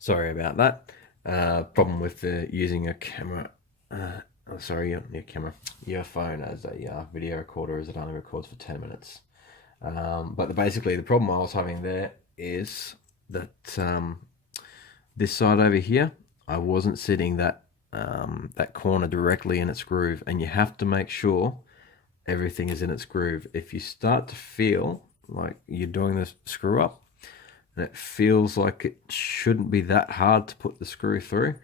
Sorry about that. Problem with using a camera. Sorry, your camera, your phone as a video recorder is it only records for 10 minutes. But basically, the problem I was having there is that this side over here, I wasn't sitting that corner directly in its groove, and you have to make sure everything is in its groove. If you start to feel like you're doing this screw up, and it feels like it shouldn't be that hard to put the screw through,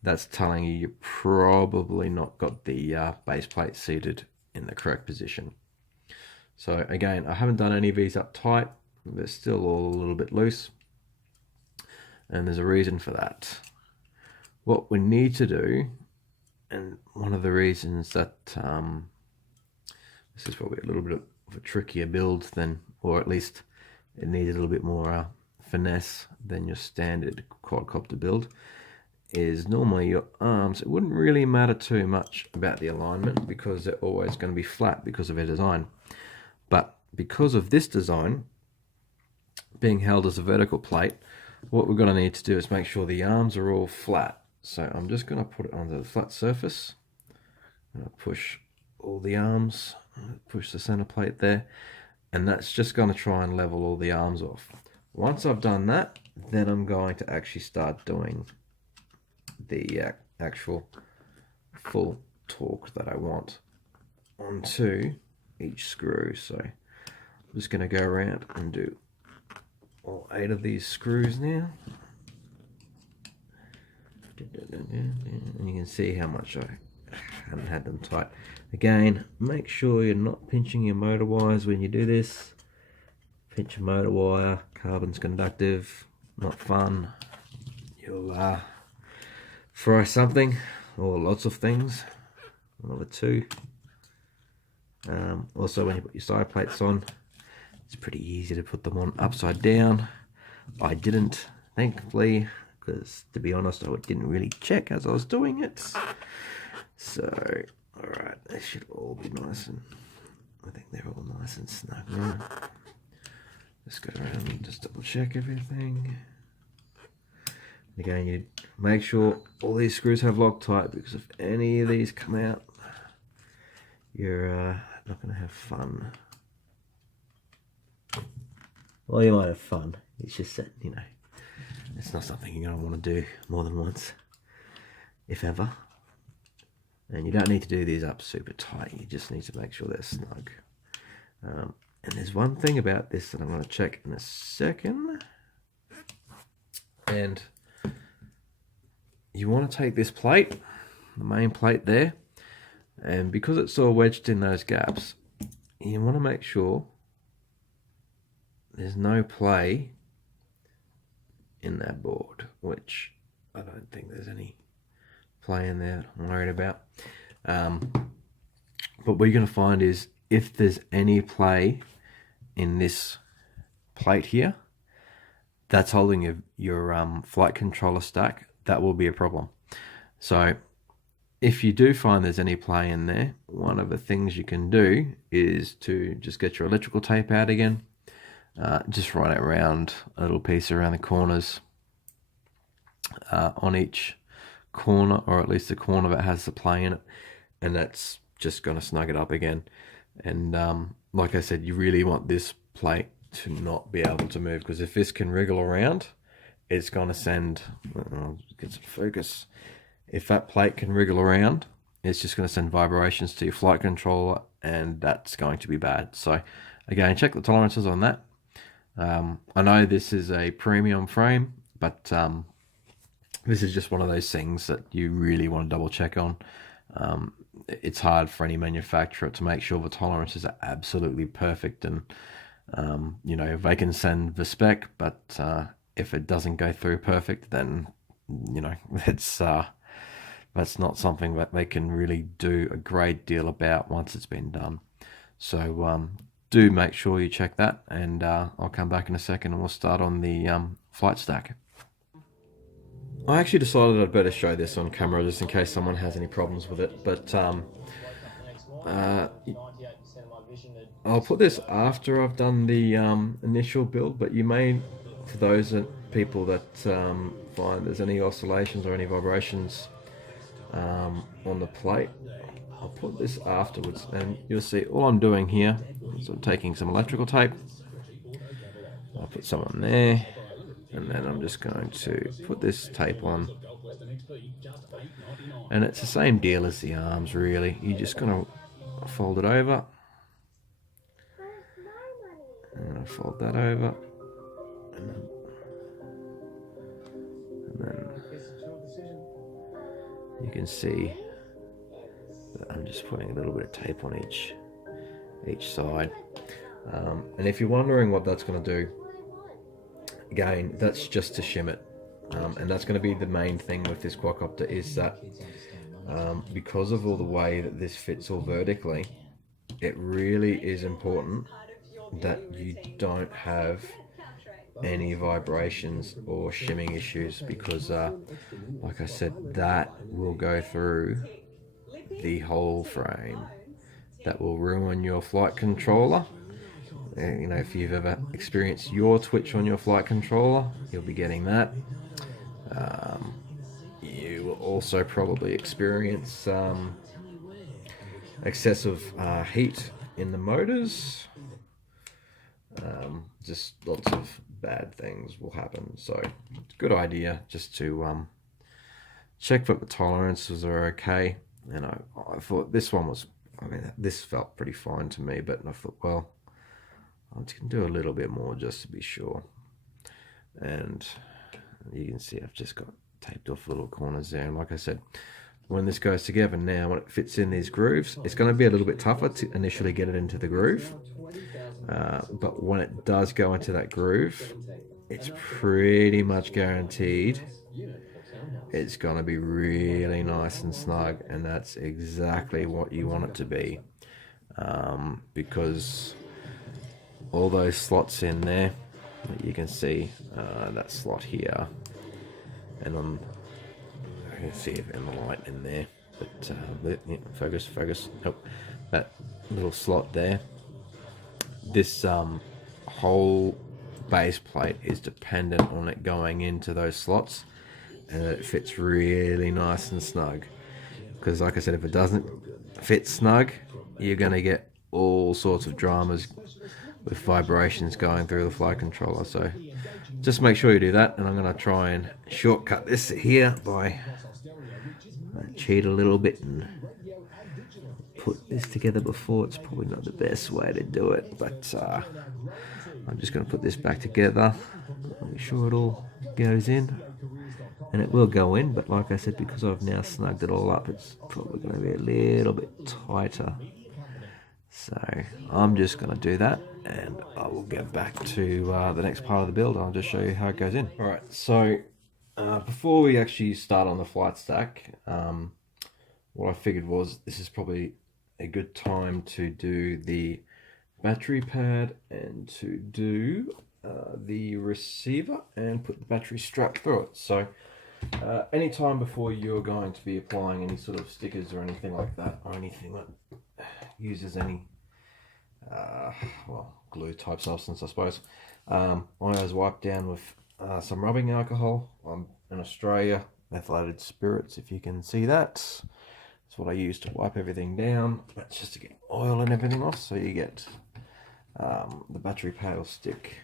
that's telling you you probably not got the base plate seated in the correct position. So again, I haven't done any of these up tight. They're still all a little bit loose, and there's a reason for that. What we need to do, and one of the reasons that this is probably a little bit of a trickier build than, or at least it needs a little bit more finesse than your standard quadcopter build, is normally your arms, it wouldn't really matter too much about the alignment because they're always going to be flat because of their design. But because of this design being held as a vertical plate, what we're going to need to do is make sure the arms are all flat. So I'm just going to put it onto the flat surface. I'm going to push all the arms, push the center plate there, and that's just going to try and level all the arms off. Once I've done that, then I'm going to actually start doing the actual full torque that I want onto each screw. So I'm just going to go around and do all 8 of these screws now. And you can see how much I haven't had them tight. Again, make sure you're not pinching your motor wires when you do this. Pinch a motor wire, carbon's conductive, not fun. You'll fry something, or lots of things, one of the two. Also, when you put your side plates on, it's pretty easy to put them on upside down. I didn't, thankfully, because to be honest, I didn't really check as I was doing it. So, alright, they should all be nice, and I think they're all nice and snug now. Let's go around and just double check everything. Again, you make sure all these screws have Loctite, because if any of these come out, you're not going to have fun. Well, you might have fun. It's just that, you know, it's not something you're going to want to do more than once, if ever. And you don't need to do these up super tight. You just need to make sure they're snug. And there's one thing about this that I'm going to check in a second. And you want to take this plate, the main plate there, and because it's all wedged in those gaps, you want to make sure there's no play in that board, which I don't think there's any play in there I'm worried about. But what you're going to find is if there's any play in this plate here that's holding your flight controller stack, that will be a problem. So if you do find there's any play in there, one of the things you can do is to just get your electrical tape out again, just run it around a little piece around the corners, on each corner, or at least the corner that has the play in it, and that's just going to snug it up again. And like I said, you really want this plate to not be able to move, because if this can wriggle around, it's going to send, get some focus, if that plate can wriggle around, it's just going to send vibrations to your flight controller, and that's going to be bad. So again, check the tolerances on that. I know this is a premium frame, but this is just one of those things that you really want to double check on. It's hard for any manufacturer to make sure the tolerances are absolutely perfect, and you know, they can send the spec, but if it doesn't go through perfect, then you know, that's not something that they can really do a great deal about once it's been done. So do make sure you check that, and I'll come back in a second and we'll start on the flight stack. I actually decided I'd better show this on camera just in case someone has any problems with it, but I'll put this after I've done the initial build, but you may for those people that find there's any oscillations or any vibrations on the plate, I'll put this afterwards, and you'll see all I'm doing here is I'm taking some electrical tape. I'll put some on there, and then I'm just going to put this tape on, and it's the same deal as the arms really. You're just going to fold it over, and I fold that over, and then you can see that I'm just putting a little bit of tape on each side. And if you're wondering what that's going to do, again, that's just to shim it. And that's going to be the main thing with this quadcopter, is that because of all the way that this fits all vertically, it really is important that you don't have any vibrations or shimming issues, because like I said, that will go through the whole frame. That will ruin your flight controller. You know, if you've ever experienced your twitch on your flight controller, you'll be getting that. You will also probably experience excessive heat in the motors. Just lots of bad things will happen. So it's a good idea just to check that the tolerances are okay. And I thought this one was, I mean, this felt pretty fine to me, but I thought, well, I can do a little bit more just to be sure. And you can see I've just got taped off little corners there. And like I said, when this goes together now, when it fits in these grooves, it's going to be a little bit tougher to initially get it into the groove. But when it does go into that groove, it's pretty much guaranteed it's going to be really nice and snug, and that's exactly what you want it to be, because all those slots in there, you can see that slot here, and I can see it in the light in there, but yeah, focus, oh, that little slot there. This whole base plate is dependent on it going into those slots, and that it fits really nice and snug. Because like I said, if it doesn't fit snug, you're going to get all sorts of dramas with vibrations going through the flight controller. So just make sure you do that, and I'm going to try and shortcut this here by cheat a little bit and put this together before. It's probably not the best way to do it, but I'm just going to put this back together, make sure it all goes in, and it will go in, but like I said, because I've now snugged it all up, it's probably going to be a little bit tighter. So I'm just going to do that, and I will get back to the next part of the build. I'll just show you how it goes in. Alright, so before we actually start on the flight stack, what I figured was this is probably a good time to do the battery pad and to do the receiver and put the battery strap through it. So any time before you're going to be applying any sort of stickers or anything like that, or anything that uses any well, glue type substance, I suppose, I always wipe down with some rubbing alcohol. I'm in Australia, methylated spirits, if you can see that. That's what I use to wipe everything down. That's just to get oil and everything off, so you get the battery pad will stick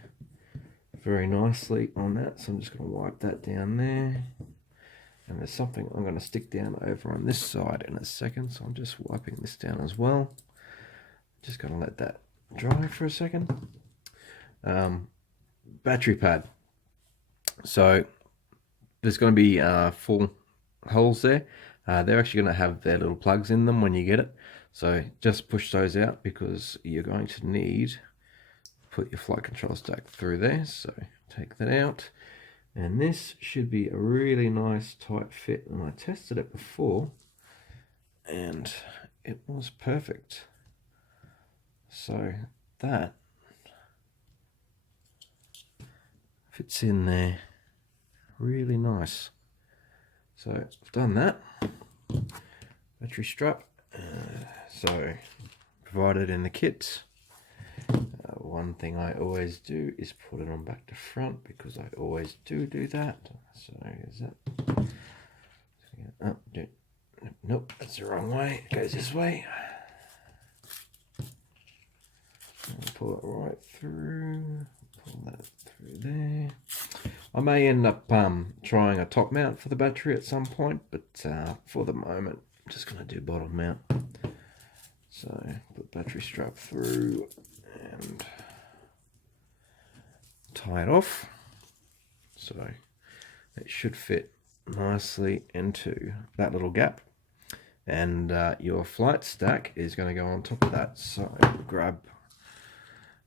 very nicely on that. So I'm just going to wipe that down there, and there's something I'm going to stick down over on this side in a second, so I'm just wiping this down as well. Just going to let that dry for a second. Battery pad, so there's going to be 4 holes there. They're actually going to have their little plugs in them when you get it, so just push those out, because you're going to need to put your flight control stack through there. So take that out, and this should be a really nice tight fit, and I tested it before and it was perfect. So that fits in there really nice. So I've done that. Battery strap, so provided in the kit. We'll one thing I always do is put it on back to front, because I always do that. So is that... Oh, nope, that's the wrong way. It goes this way. And pull it right through. Pull that through there. I may end up trying a top mount for the battery at some point, but for the moment, I'm just going to do bottom mount. So put battery strap through and tie it off. So it should fit nicely into that little gap. And your flight stack is going to go on top of that. So grab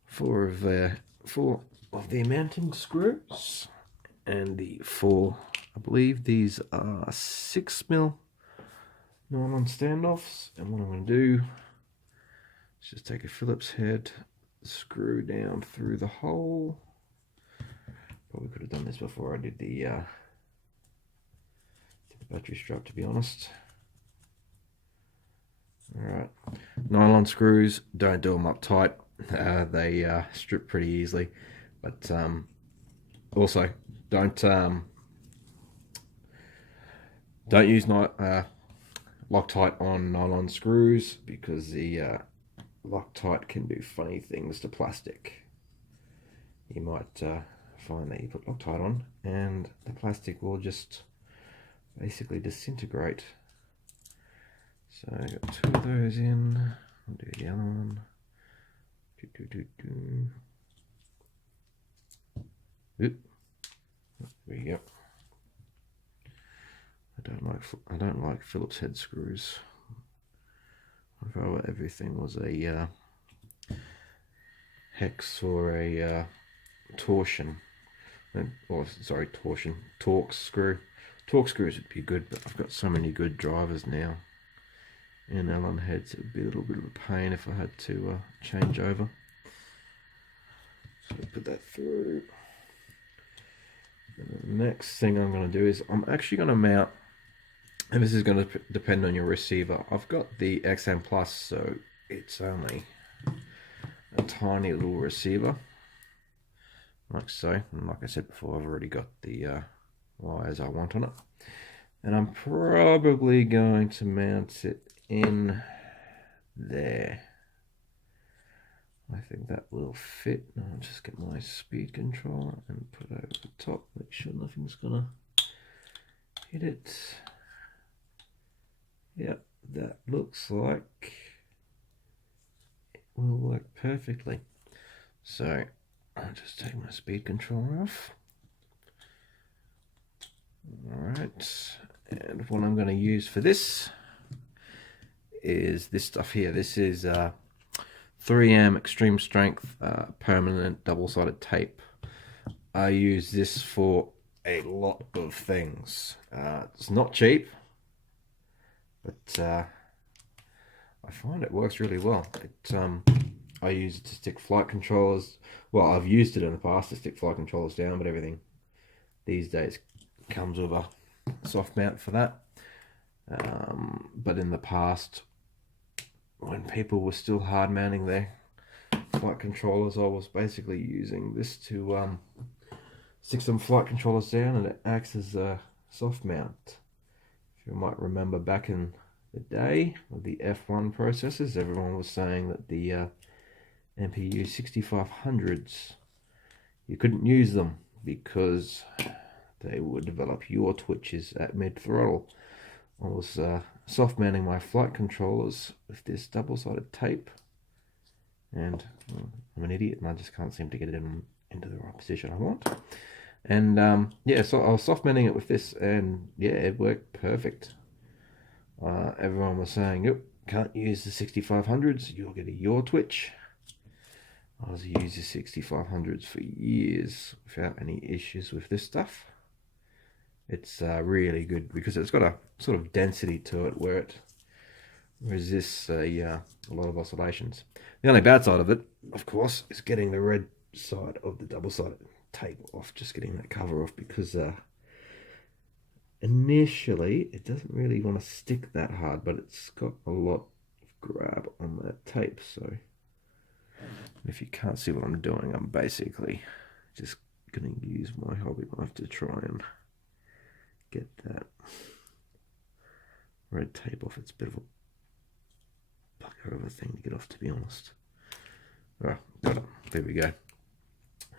four of the mounting screws and the four, I believe these are 6mm nylon standoffs. And what I'm going to do is just take a Phillips head, screw down through the hole. Probably could have done this before I did the battery strap, to be honest. Alright, nylon screws, don't do them up tight. They strip pretty easily, but also don't use Loctite on nylon screws, because the Loctite can do funny things to plastic. You might find that you put Loctite on and the plastic will just basically disintegrate. So I got two of those in. I'll do the other one. Oop. There you go. I don't like Phillips head screws. If everything was a hex or a torsion, or sorry, torsion, Torx screw. Torx screws would be good, but I've got so many good drivers now. And Allen heads, it would be a little bit of a pain if I had to change over. So put that through. And the next thing I'm going to do is I'm actually going to mount, and this is going to depend on your receiver. I've got the XM Plus, so it's only a tiny little receiver, like so. And like I said before, I've already got the wires I want on it. And I'm probably going to mount it in there. I think that will fit. I'll just get my speed controller and put it over the top, make sure nothing's gonna hit it. Yep, that looks like it will work perfectly. So I'll just take my speed controller off. Alright, and what I'm going to use for this is this stuff here. This is 3M extreme strength permanent double-sided tape. I use this for a lot of things. It's not cheap, but I find it works really well. I use it to stick flight controllers. Well, I've used it in the past to stick flight controllers down, but everything these days comes with a soft mount for that. But in the past, when people were still hard mounting their flight controllers, I was basically using this to stick some flight controllers down, and it acts as a soft mount. If you might remember back in the day with the F1 processors, everyone was saying that the MPU 6500s, you couldn't use them because they would develop yaw twitches at mid-throttle. I was soft mounting my flight controllers with this double-sided tape, and I'm an idiot and I just can't seem to get it into the right position I want. And yeah, so I was soft mounting it with this, and yeah, it worked perfect. Everyone was saying, yep, can't use the 6500s, you'll get a yaw twitch. I was using the 6500s for years without any issues with this stuff. It's really good because it's got a sort of density to it where it resists a lot of oscillations. The only bad side of it, of course, is getting the red side of the double-sided tape off, just getting that cover off, because initially it doesn't really want to stick that hard, but it's got a lot of grab on that tape, so If you can't see what I'm doing, I'm basically just going to use my hobby knife to try and get that red tape off. It's a bit of a bugger of a thing to get off, to be honest. Alright, got it. There we go.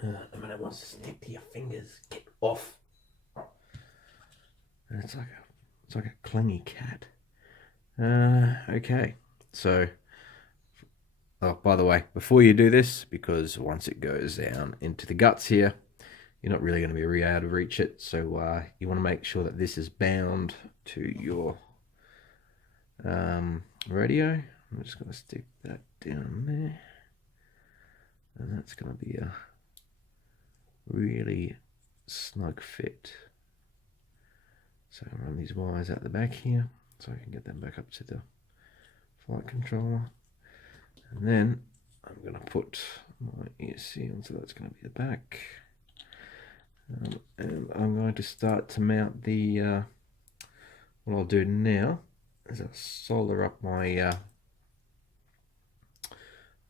A minute wants to stick to your fingers. Get off. And it's like a clingy cat. Okay. So, oh, by the way, before you do this, because once it goes down into the guts here, you're not really going to be able to reach it. So you want to make sure that this is bound to your radio. I'm just going to stick that down there. And that's going to be a really snug fit. So I run these wires out the back here so I can get them back up to the flight controller. And then I'm going to put my ESC on, so that's going to be the back. And I'm going to start to mount the, what I'll do now is I'll solder up my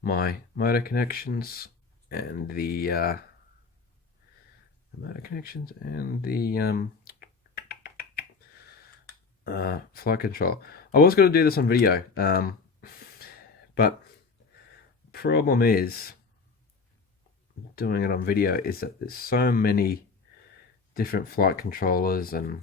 my motor connections and the motor connections and the flight control. I was going to do this on video, but problem is doing it on video is that there's so many different flight controllers and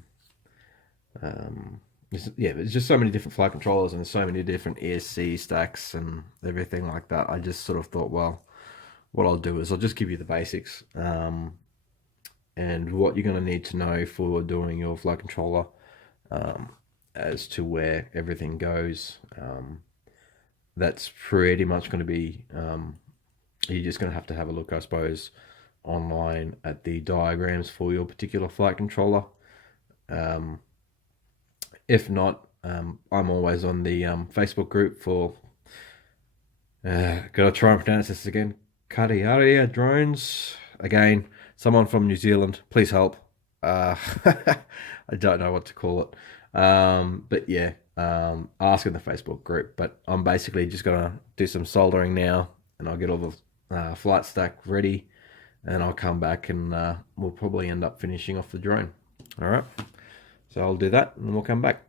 there's just so many different flight controllers and there's so many different ESC stacks and everything like that. I just sort of thought, well, what I'll do is I'll just give you the basics and what you're going to need to know for doing your flight controller as to where everything goes. That's pretty much going to be you're just going to have a look, I suppose, online at the diagrams for your particular flight controller. If not, I'm always on the Facebook group for gotta try and pronounce this again, Karearea drones. Again, someone from New Zealand, please help. I don't know what to call it, but yeah, ask in the Facebook group. But I'm basically just gonna do some soldering now, and I'll get all the flight stack ready, and I'll come back and we'll probably end up finishing off the drone. All right, so I'll do that and we'll come back.